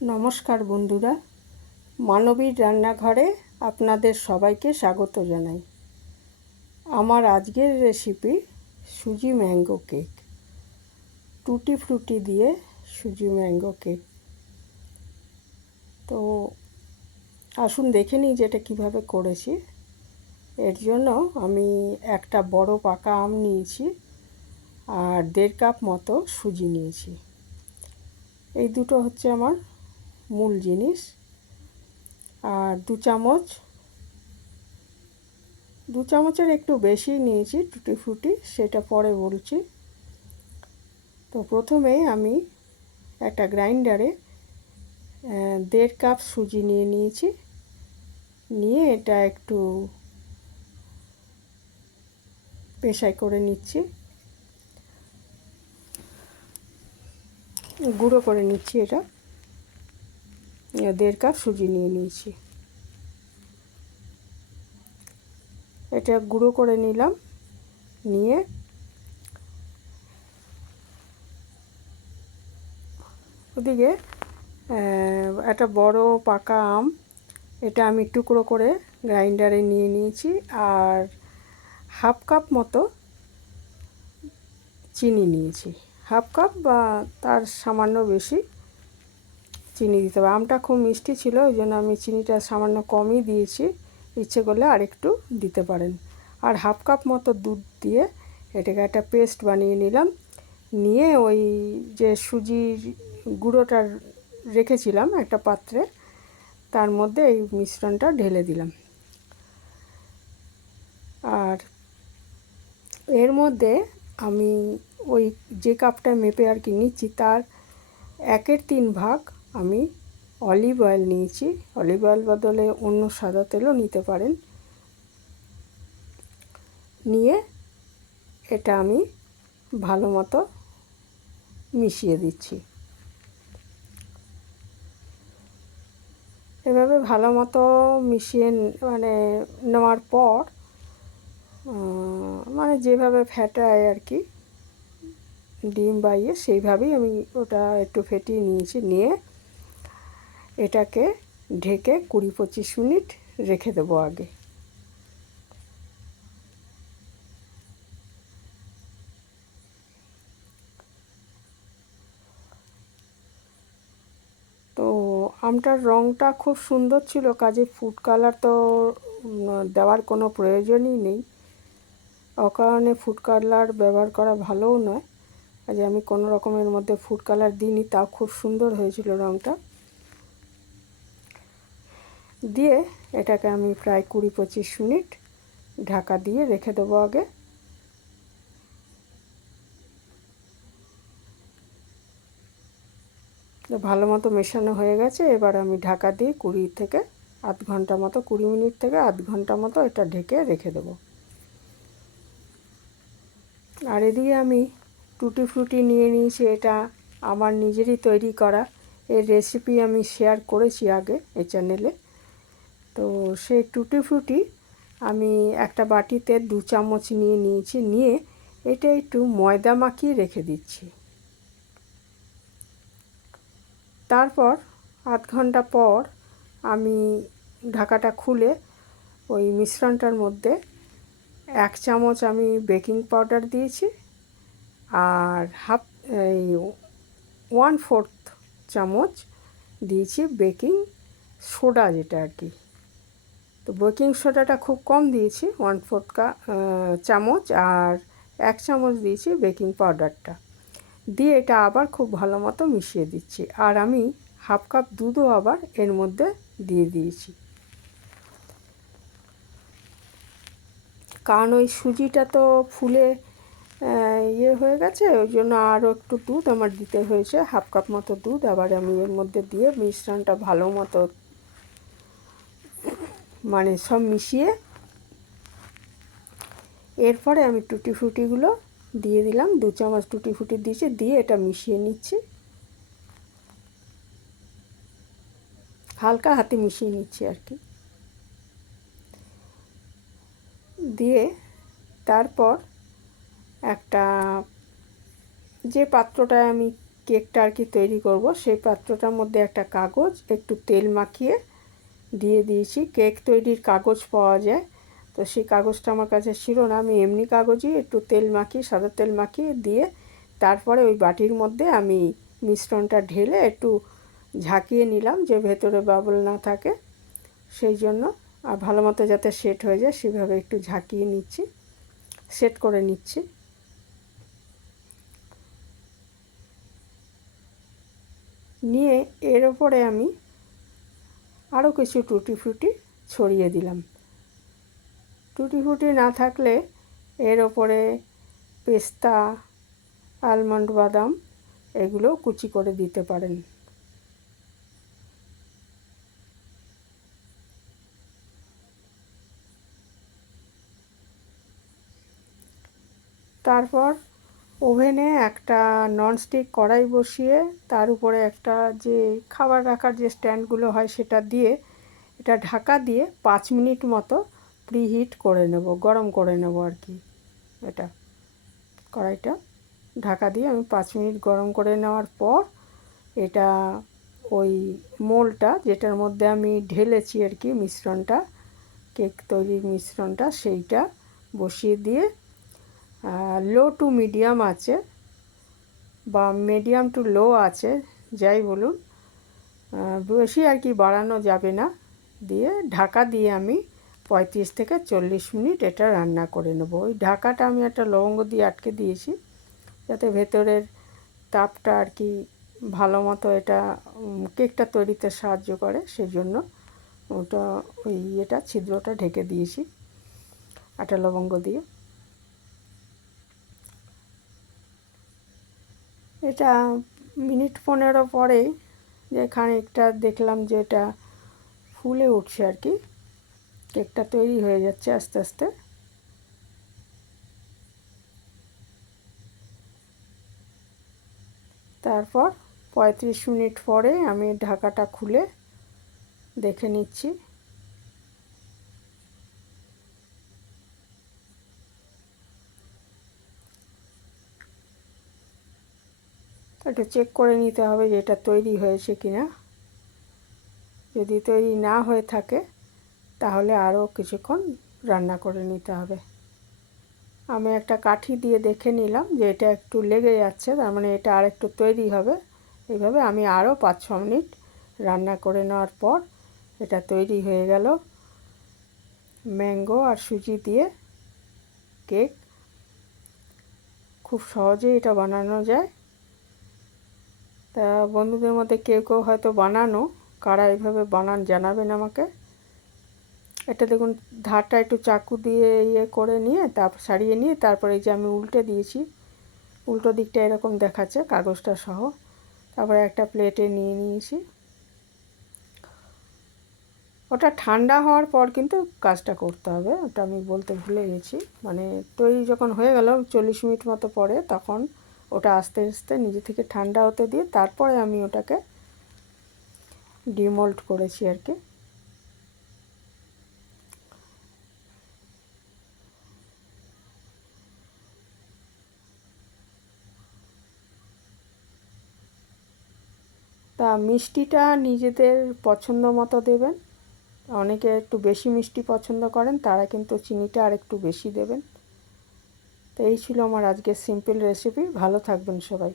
নমস্কার বন্ধুরা, মানবীর রান্নাঘরে আপনাদের সবাইকে স্বাগত জানাই। আমার আজকের রেসিপি সুজি ম্যাঙ্গো কেক, টুটি ফ্রুটি দিয়ে সুজি ম্যাঙ্গো কেক। তো আসুন দেখে নিই যেটা কিভাবে করেছি। এর জন্য আমি একটা বড় পাকা আম নিয়েছি আর 1.5 কাপ মতো সুজি নিয়েছি। এই দুটো হচ্ছে আমার মূল জিনিস। আর 2 চামচের একটু বেশি নিয়েছি টুটি ফ্রুটি, সেটা পরে বলছি। তো প্রথমে আমি একটা গ্রাইন্ডারে 1.5 কাপ সুজি নিয়েছি। নিয়ে এটা একটু পেশাই করে নিচ্ছি, গুঁড়ো করে নিচ্ছি। এটা 1.5 কাপ সুজি নিয়েছি, এটা গুঁড়ো করে নিলাম। নিয়ে ওদিকে একটা বড় পাকা আম, এটা আমি টুকরো করে গ্রাইন্ডারে নিয়েছি। আর 1/2 কাপ মতো চিনি নিয়েছি, 1/2 কাপ বা তার সামান্য বেশি চিনি দিতে হবে। আমটা খুব মিষ্টি ছিল, ওই জন্য আমি চিনিটা সামান্য কমই দিয়েছি, ইচ্ছে করলে আরেকটু দিতে পারেন। আর 1/2 কাপ মতো দুধ দিয়ে এটাকে একটা পেস্ট বানিয়ে নিলাম। নিয়ে ওই যে সুজির গুঁড়োটা রেখেছিলাম একটা পাত্রে, তার মধ্যে এই মিশ্রণটা ঢেলে দিলাম। আর এর মধ্যে আমি ওই যে কাপটা মেপে আর কি নিচ্ছি, তার 1/3 ভাগ আমি অলিভ অয়েল নিয়েছি। অলিভ অয়েল বদলে অন্য সাদা তেলও নিতে পারেন। নিয়ে এটা আমি ভালো মতো মিশিয়ে দিচ্ছি। এভাবে ভালো মতো মিশিয়ে নেওয়ার পর যেভাবে ফেটায় আর কি ডিম বাইয়ে, সেইভাবেই আমি ওটা একটু ফেটিয়ে নিয়েছি। নিয়ে এটাকে ঢেকে 20-25 মিনিট রেখে দেবো আগে। তো আমটার রঙটা খুব সুন্দর ছিল, কাজে ফুড কালার তো দেওয়ার কোনো প্রয়োজনই নেই। অকারণে ফুড কালার ব্যবহার করা ভালোও নয়, কাজে আমি কোনো রকমের মধ্যে ফুড কালার দিইনি, তাও খুব সুন্দর হয়েছিল রঙটা। দিয়ে এটাকে আমি প্রায় 20-25 মিনিট ঢাকা দিয়ে রেখে দেবো আগে। ভালো মতো মেশানো হয়ে গেছে। এবার আমি ঢাকা দিয়ে 20 থেকে আধ ঘন্টা মতো, 20 মিনিট থেকে আধ ঘন্টা মতো এটা ঢেকে রেখে দেবো। আর এদিকে আমি টুটি ফ্রুটি নিয়ে নিয়েছি, এটা আমার নিজেরই তৈরি করা। এর রেসিপি আমি শেয়ার করেছি আগে এই চ্যানেলে। তো সেই টুটি ফ্রুটি আমি একটা বাটিতে 2 চামচ নিয়েছি। নিয়ে এটা একটু ময়দা মাখিয়ে রেখে দিচ্ছি। তারপর আধ ঘন্টা পর আমি ঢাকাটা খুলে ওই মিশ্রণটার মধ্যে 1 চামচ আমি বেকিং পাউডার দিয়েছি। আর 1/4 চামচ দিয়েছি বেকিং সোডা, যেটা আর কি। তো বেকিং সোডাটা খুব কম দিয়েছি, 1/4 চামচ। আর 1 চামচ দিয়েছি বেকিং পাউডারটা। দিয়ে এটা আবার খুব ভালো মতো মিশিয়ে দিচ্ছি। আর আমি 1/2 কাপ দুধও আবার এর মধ্যে দিয়ে দিয়েছি, কারণ ওই সুজিটা তো ফুলে হয়ে গেছে, ওই জন্য আরও একটু দুধ আমার দিতে হয়েছে, 1/2 কাপ মতো দুধ আবার আমি এর মধ্যে দিয়ে মিশ্রণটা ভালো মতো সব মিশিয়ে এরপরে আমি টুটি ফ্রুটিগুলো দিয়ে দিলাম। 2 চামচ টুটি ফ্রুটি দিয়েছি, দিয়ে এটা মিশিয়ে নিচ্ছি, হালকা হাতে মিশিয়ে নিচ্ছি আর কি। দিয়ে তারপর একটা যে পাত্রটায় আমি কেকটা আর কি তৈরি করব, সেই পাত্রটার মধ্যে একটা কাগজ একটু তেল মাখিয়ে দিয়ে দিয়েছি। কেক তৈরির কাগজ পাওয়া যায়, তো সেই কাগজটা আমার কাছে ছিল না, আমি এমনি কাগজই একটু তেল মাখিয়ে, সাদা তেল মাখিয়ে দিয়ে তারপরে ওই বাটির মধ্যে আমি মিশ্রণটা ঢেলে একটু ঝাঁকিয়ে নিলাম যে ভেতরে বাবল না থাকে সেই জন্য, আর ভালো মতো যাতে সেট হয়ে যায় সেভাবে একটু ঝাঁকিয়ে নিচ্ছি, সেট করে নিচ্ছি। নিয়ে এর ওপরে আমি আরও কিছু টুটি ফ্রুটি ছড়িয়ে দিলাম। টুটি ফ্রুটি না থাকলে এর ওপরে পেস্তা, আলমন্ড বাদাম এগুলো কুচি করে দিতে পারেন। তারপর ওভেনে একটা ননস্টিক কড়াই বসিয়ে তার উপরে একটা যে খাবার রাখার যে স্ট্যান্ডগুলো হয় সেটা দিয়ে এটা ঢাকা দিয়ে 5 মিনিট মতো প্রিহিট করে নেব, গরম করে নেব আর কি। এটা কড়াইটা ঢাকা দিয়ে আমি 5 মিনিট গরম করে নেওয়ার পর এটা ওই মোলটা যেটার মধ্যে আমি ঢেলেছি আর কি মিশ্রণটা, কেক তৈরির মিশ্রণটা, সেইটা বসিয়ে দিয়ে লো টু মিডিয়াম আছে বা মিডিয়াম টু লো আছে যাই বলুন, বেশি আর কি বাড়ানো যাবে না, দিয়ে ঢাকা দিয়ে আমি 35 থেকে 40 মিনিট এটা রান্না করে নেব। ওই ঢাকাটা আমি একটা লবঙ্গ দিয়ে আটকে দিয়েছি যাতে ভেতরের তাপটা আর কি ভালো মতো এটা কেকটা তৈরিতে সাহায্য করে, সেজন্য ওটা ওই এটা ছিদ্রটা ঢেকে দিয়েছি একটা লবঙ্গ দিয়ে। এটা মিনিট 15 পরে যে খানিকটা দেখলাম যে এটা ফুলে উঠছে আর কি, কেকটা তৈরি হয়ে যাচ্ছে আস্তে আস্তে। তারপর 35 মিনিট পরে আমি ঢাকাটা খুলে দেখে নিচ্ছি। একটু চেক করে নিতে হবে যে এটা তৈরি হয়েছে কিনা, যদি তৈরি না হয়ে থাকে তাহলে আরও কিছুক্ষণ রান্না করে নিতে হবে। আমি একটা কাঠি দিয়ে দেখে নিলাম যে এটা একটু লেগে যাচ্ছে, তার মানে এটা আর একটু তৈরি হবে। এইভাবে আমি আরও 5-6 মিনিট রান্না করে নেওয়ার পর এটা তৈরি হয়ে গেল ম্যাঙ্গো আর সুজি দিয়ে কেক। খুব সহজেই এটা বানানো যায়। তা বন্ধুদের মধ্যে কেউ কেউ হয়তো বানানো, কারা এইভাবে বানান জানাবেন আমাকে। এটা দেখুন ধারটা একটু চাকু দিয়ে ইয়ে করে নিয়ে তারপর সারিয়ে নিয়ে তারপরে এই যে আমি উল্টে দিয়েছি, উল্টো দিকটা এরকম দেখাচ্ছে কাগজটা সহ। তারপরে একটা প্লেটে নিয়ে নিয়েছি। ওটা ঠান্ডা হওয়ার পর কিন্তু কাজটা করতে হবে, ওটা আমি বলতে ভুলে গেছি। মানে তৈরি যখন হয়ে গেল 40 মিনিট মতো পরে, তখন ওটা আস্তে আস্তে নিজে থেকে ঠান্ডা হতে দিয়ে তারপরে আমি ওটাকে ডিমোল্ড করেছি আর কি। তা মিষ্টিটা নিজেদের পছন্দ মতো দেবেন। অনেকে একটু বেশি মিষ্টি পছন্দ করেন, তারা কিন্তু চিনিটা আর একটু বেশি দেবেন। তো এই ছিল আমার আজকের সিম্পল রেসিপি। ভালো থাকবেন সবাই।